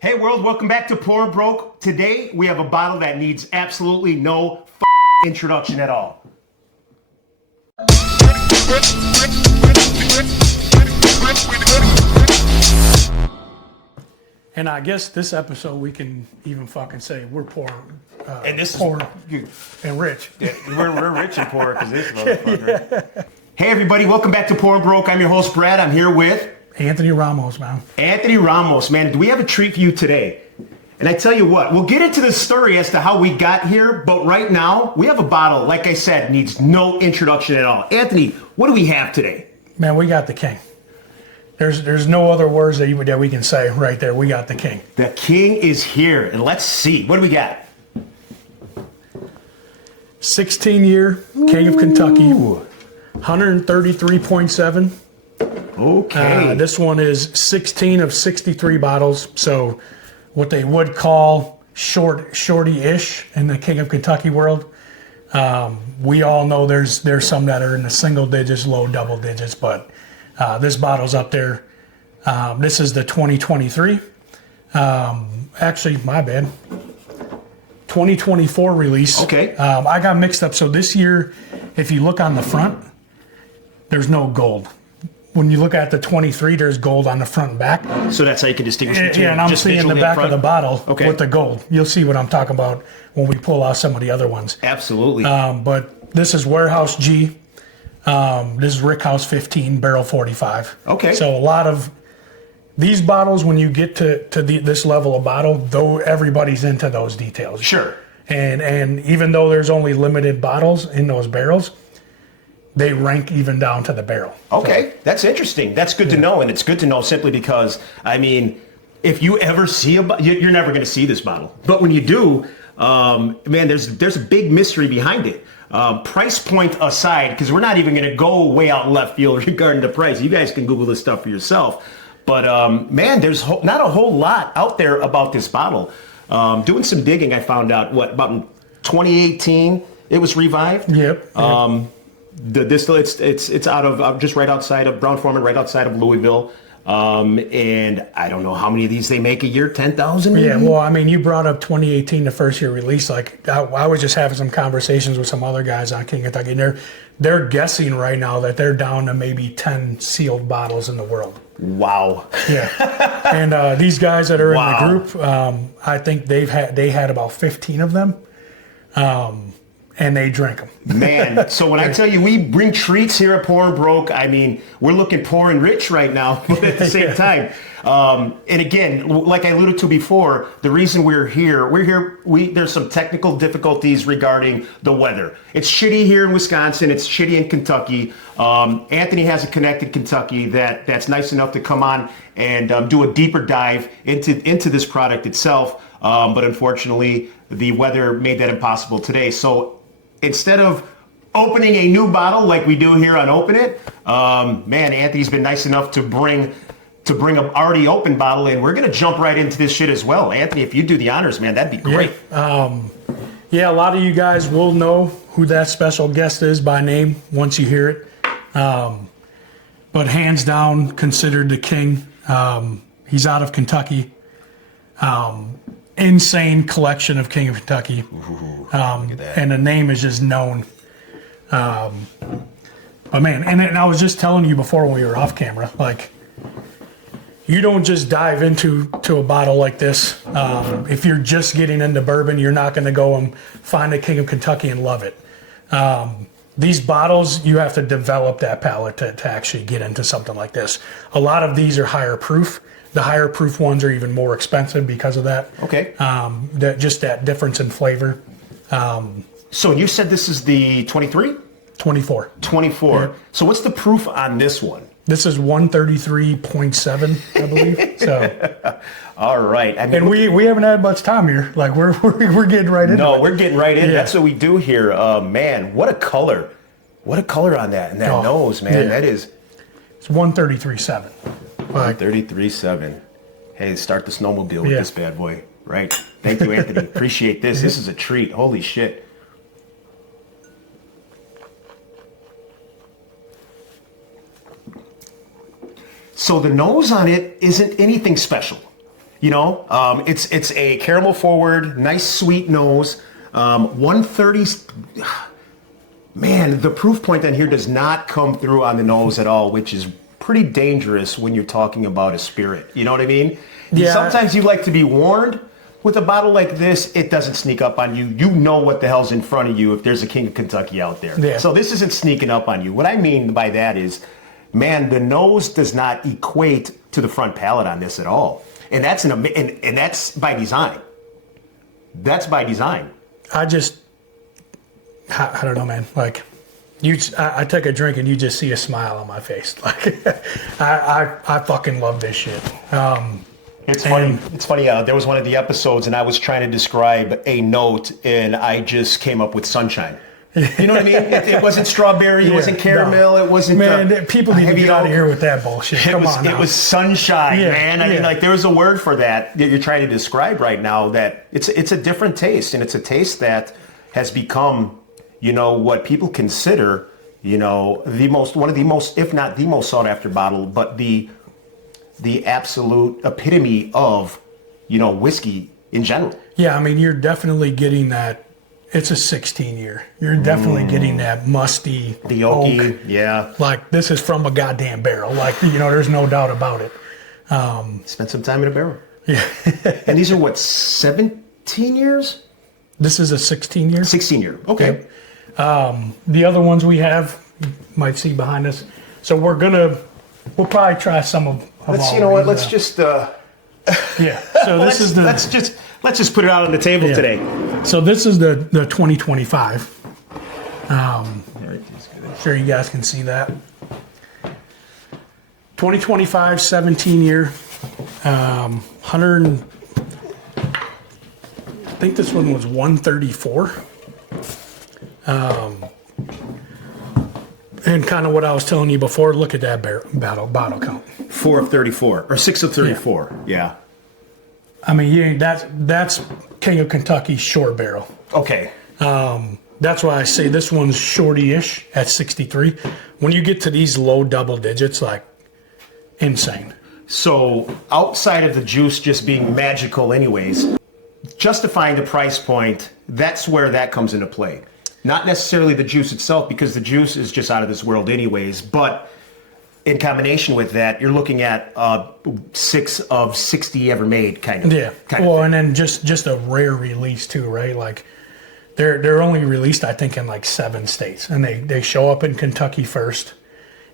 Hey world, welcome back to Poor Broke. Today we have a bottle that needs absolutely no introduction at all. And I guess this episode we can even fucking say we're poor. And this poor is and rich. Yeah, we're rich and poor because this motherfucker. Yeah. Hey everybody, welcome back to Poor Broke. I'm your host Brad. I'm here with Anthony Ramos, man. Anthony Ramos, man. Do we have a treat for you today? And I tell you what, we'll get into the story as to how we got here, but right now we have a bottle, like I said, needs no introduction at all. Anthony, what do we have today? Man, we got the king. There's no other words that we can say right there. We got the king. The king is here, and let's see. What do we got? 16-year King of Kentucky, 133.7. Okay. This one is 16 of 63 bottles, so what they would call shorty-ish in the King of Kentucky world. We all know there's some that are in the single digits, low double digits, but this bottle's up there. This is the 2023. Actually, my bad. 2024 release. Okay. I got mixed up. So this year, if you look on the front, there's no gold. When you look at the 23, there's gold on the front and back. So that's how you can distinguish the two. Yeah, and I'm seeing the back of the bottle with the gold. You'll see what I'm talking about when we pull out some of the other ones. Absolutely. But this is Warehouse G. This is Rickhouse 15, barrel 45. Okay. So a lot of these bottles, when you get to this level of bottle, though everybody's into those details. Sure. And even though there's only limited bottles in those barrels, they rank even down to the barrel. Okay, so that's interesting. That's good to know, and it's good to know simply because, I mean, if you ever see you're never going to see this bottle. But when you do, man, there's a big mystery behind it. Price point aside, because we're not even going to go way out left field regarding the price. You guys can Google this stuff for yourself. But, man, there's not a whole lot out there about this bottle. Doing some digging, I found out, about in 2018, it was revived. Yep. The distillate, it's out of just right outside of Brown-Forman, right outside of Louisville. And I don't know how many of these they make a year, 10,000 maybe? Yeah, well, I mean, you brought up 2018, the first year release. Like, I was just having some conversations with some other guys on King of Kentucky, and they're guessing right now that they're down to maybe 10 sealed bottles in the world. Wow. Yeah. And these guys that are in the group, I think they had about 15 of them. And they drink them. Man, so when I tell you we bring treats here at Poor and Broke, I mean, we're looking poor and rich right now, but at the same time. And again, like I alluded to before, the reason we're here, there's some technical difficulties regarding the weather. It's shitty here in Wisconsin. It's shitty in Kentucky. Anthony has a connected Kentucky that's nice enough to come on and do a deeper dive into this product itself. But unfortunately, the weather made that impossible today. So instead of opening a new bottle like we do here on Open It, man, Anthony's been nice enough to bring an already open bottle, and we're going to jump right into this shit as well. Anthony, if you do the honors, man, that'd be great. Yeah, a lot of you guys will know who that special guest is by name once you hear it. But hands down, considered the king. He's out of Kentucky. Insane collection of King of Kentucky. Ooh, and the name is just known. But man, and I was just telling you before when we were off camera, like, you don't just dive into a bottle like this. If you're just getting into bourbon, you're not going to go and find a King of Kentucky and love it. These bottles, you have to develop that palate to actually get into something like this. A lot of these are higher proof. The higher proof ones are even more expensive because of that. Okay. Just that difference in flavor. So you said this is the 23? 24. 24. Yeah. So what's the proof on this one? This is 133.7, I believe. So. All right. I mean, and we haven't had much time here. Like we're getting right into it. No, we're getting right in. Yeah. That's what we do here. Man, what a color. What a color on that. And that nose, man. Yeah. That is. It's 133.7. 133.7. Hey, start the snowmobile with this bad boy. Right. Thank you, Anthony. Appreciate this. This is a treat. Holy shit. So the nose on it isn't anything special. It's a caramel forward, nice sweet nose. 130. Man, the proof point on here does not come through on the nose at all, which is pretty dangerous when you're talking about a spirit. You know what I mean? Yeah. Sometimes you like to be warned. With a bottle like this, it doesn't sneak up on you. You know what the hell's in front of you if there's a King of Kentucky out there. Yeah. So this isn't sneaking up on you. What I mean by that is, man, the nose does not equate to the front palate on this at all. And that's and that's by design. That's by design. I don't know, man. Like, I take a drink and you just see a smile on my face. Like, I fucking love this shit. It's funny. It's funny. There was one of the episodes, and I was trying to describe a note, and I just came up with sunshine. You know what I mean? It wasn't strawberry. It wasn't caramel. No. It wasn't. Man, people need to get out of here with that bullshit. Come on now. It was sunshine, man. I mean, like, there was a word for that you're trying to describe right now. That it's a different taste, and it's a taste that has become, what people consider, one of the most, if not the most sought after bottle, but the absolute epitome of, whiskey in general. Yeah, I mean, you're definitely getting that. It's a 16-year. You're definitely getting that musty, the oaky, oak. Yeah. Like, this is from a goddamn barrel. Like, there's no doubt about it. Spent some time in a barrel. Yeah. And these are what, 17 years? This is a 16-year. 16-year. Okay. Yep. The other ones we have, you might see behind us. So we'll probably try some of let's, all these, let's just. Yeah. So this is the. Let's just put it out on the table today. So this is the 2025. I'm sure you guys can see that. 2025, 17-year, 100. I think this one was 134. And kind of what I was telling you before. Look at that bottle count. 4 of 34 or 6 of 34. Yeah. I mean, that's King of Kentucky short barrel. Okay. That's why I say this one's shorty-ish at 63. When you get to these low double digits, like, insane. So outside of the juice just being magical anyways, justifying the price point, that's where that comes into play. Not necessarily the juice itself, because the juice is just out of this world anyways, but in combination with that, you're looking at 6 of 60 ever made kind of. Yeah. Well, and then just a rare release too, right? Like, they're only released, I think, in like 7 states, and they show up in Kentucky first,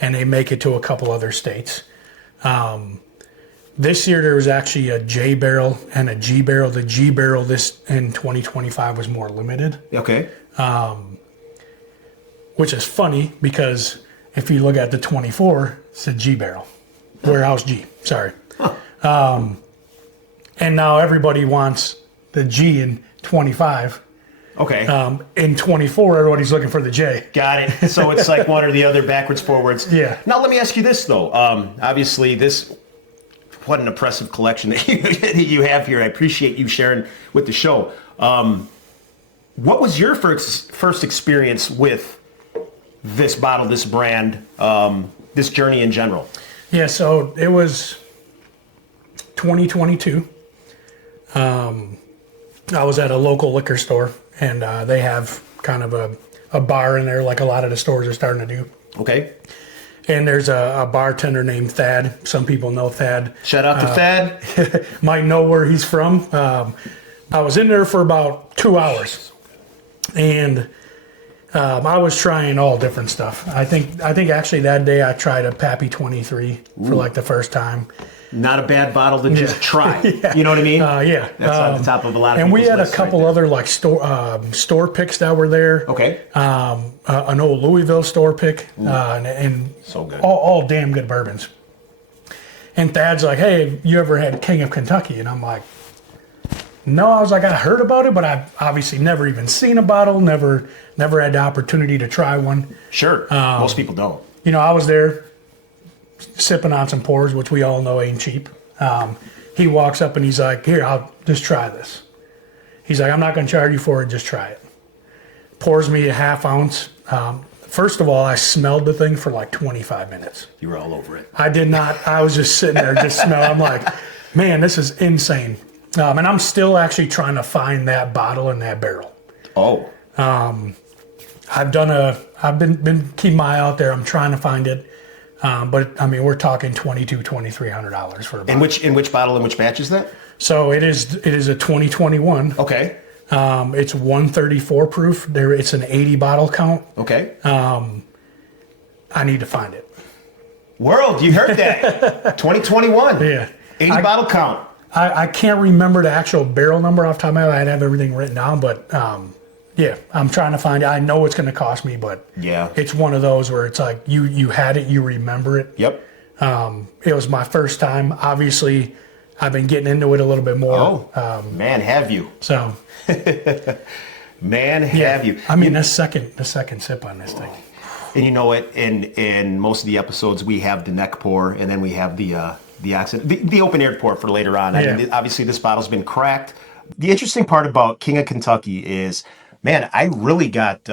and they make it to a couple other states. This year there was actually a J barrel and a G barrel. The G barrel this in 2025 was more limited. Okay. Which is funny because if you look at the 24, it's a G barrel. Warehouse G, sorry. Huh. And now everybody wants the G in 25. Okay. In 24, everybody's looking for the J. Got it. So it's like one or the other, backwards, forwards. Yeah. Now let me ask you this though. Obviously what an impressive collection that you have here. I appreciate you sharing with the show. What was your first experience with this bottle, this brand, this journey in general? Yeah, so it was 2022. I was at a local liquor store, and they have kind of a bar in there like a lot of the stores are starting to do. Okay. And there's a bartender named Thad. Some people know Thad. Shout out to Thad. Might know where he's from. I was in there for about 2 hours, and I was trying all different stuff. I think actually that day I tried a Pappy 23 for like the first time. Not a bad bottle to just try. Yeah. You know what I mean? Yeah. That's on the top of a lot of and people's we had a lists couple other like store picks that were there. Okay. An old Louisville store pick, and so good. All damn good bourbons. And Thad's like, "Hey, have you ever had King of Kentucky?" And I'm like, "No." I was like, "I heard about it, but I've obviously never even seen a bottle. Never had the opportunity to try one." Sure. Most people don't. I was there sipping on some pours, which we all know ain't cheap. He walks up and he's like, "Here, I'll just try this." He's like, "I'm not going to charge you for it. Just try it." Pours me a half ounce. First of all, I smelled the thing for like 25 minutes. You were all over it. I did not. I was just sitting there, just smelling. I'm like, Man, this is insane. And I'm still actually trying to find that bottle in that barrel. Oh. I've been keeping my eye out there. I'm trying to find it. But I mean, we're talking $2,200-$2,300 for a bottle. In which bottle, in which batch is that? So it is a 2021. Okay. It's 134 proof. It's an 80 bottle count. Okay. I need to find it. World, you heard that. 2021. Yeah. 80 bottle count. I can't remember the actual barrel number off the top of my head. I have everything written down, but yeah, I'm trying to find it. I know it's going to cost me, but yeah, it's one of those where it's like you had it, you remember it. Yep. It was my first time. Obviously, I've been getting into it a little bit more. Oh, man, have you? So, man, have you? I mean, the second sip on this thing. And you know what? In most of the episodes, we have the neck pour, and then we have the accident, the open air pour for later on. Yeah. I mean, obviously, this bottle's been cracked. The interesting part about King of Kentucky is, man, I really got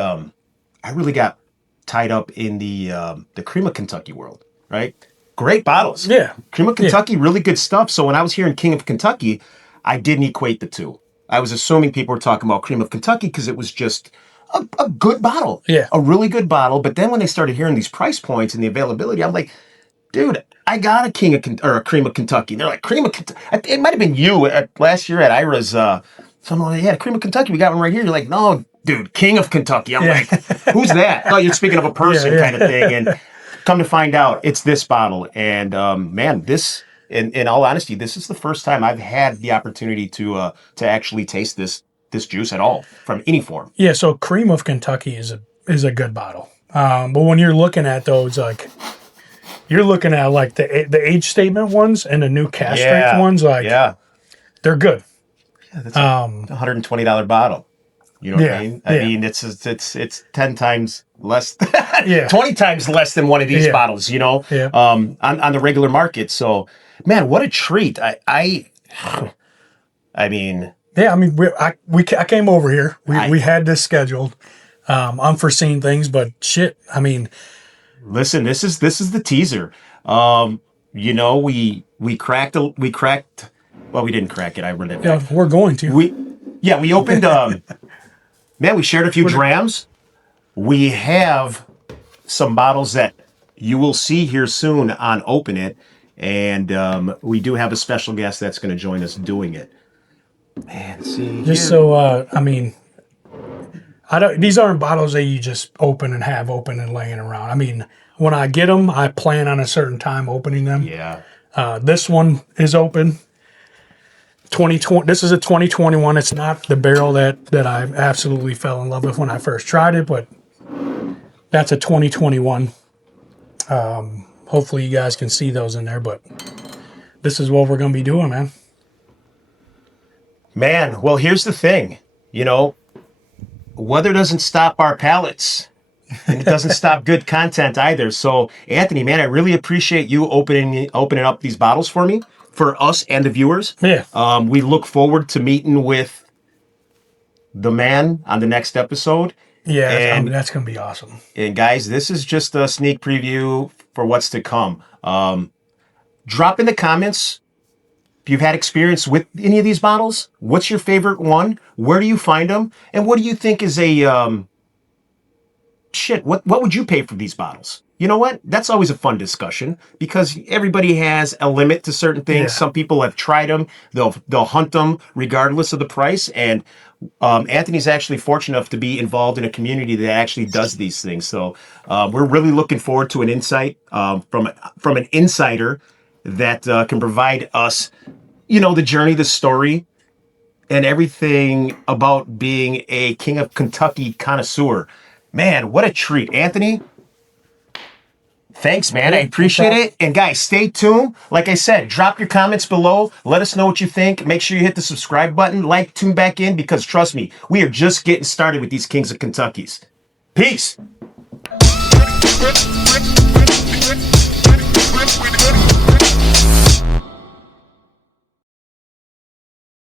tied up in the Cream of Kentucky world, right? Great bottles. Yeah. Cream of Kentucky, really good stuff. So when I was hearing King of Kentucky, I didn't equate the two. I was assuming people were talking about Cream of Kentucky because it was just a good bottle. Yeah. A really good bottle. But then when they started hearing these price points and the availability, I'm like, dude, I got a Cream of Kentucky. And they're like, Cream of Kentucky. It might have been you last year at Ira's. So I'm like, yeah, Cream of Kentucky. We got one right here. You're like, no, dude, King of Kentucky. I'm like, who's that? Oh, you're speaking of a person kind of thing. And come to find out, it's this bottle. And man, this, in all honesty, this is the first time I've had the opportunity to actually taste this juice at all from any form. Yeah, so Cream of Kentucky is a good bottle. But when you're looking at those, like, you're looking at like the age statement ones and the new cask strength ones, like, they're good. Yeah, that's a $120 bottle. You know what I mean? I mean, it's 10 times less, 20 times less than one of these bottles, you know, on the regular market. So, man, what a treat. I mean. Yeah, I mean, I came over here. We had this scheduled, unforeseen things, but shit, I mean. Listen, this is the teaser. You know, we cracked. Well, we didn't crack it. I read it. Yeah, we're going to. We opened. Man, we shared a few drams. We have some bottles that you will see here soon on Open It, and we do have a special guest that's going to join us doing it. Man, see. Just so I mean, these aren't bottles that you just open and have open and laying around. I mean, when I get them, I plan on a certain time opening them. Yeah. This one is open. 2020. This is a 2021. It's not the barrel that I absolutely fell in love with when I first tried it, but that's a 2021. Hopefully you guys can see those in there, but this is what we're going to be doing, man. Man, well, here's the thing. You know, weather doesn't stop our palates, and it doesn't stop good content either. So, Anthony, man, I really appreciate you opening up these bottles for me, for us and the viewers. Yeah. We look forward to meeting with the man on the next episode. Yeah, and that's going to be awesome. And guys, this is just a sneak preview for what's to come. Drop in the comments if you've had experience with any of these bottles. What's your favorite one? Where do you find them? And what do you think is a what would you pay for these bottles? You know what? That's always a fun discussion because everybody has a limit to certain things. Yeah. Some people have tried them. They'll hunt them regardless of the price. And Anthony's actually fortunate enough to be involved in a community that actually does these things. So we're really looking forward to an insight from an insider that can provide us, you know, the journey, the story, and everything about being a King of Kentucky connoisseur. Man, what a treat. Anthony, thanks, man. I appreciate it. And guys, stay tuned. Like I said, drop your comments below. Let us know what you think. Make sure you hit the subscribe button. Tune back in because trust me, we are just getting started with these Kings of Kentuckys. Peace.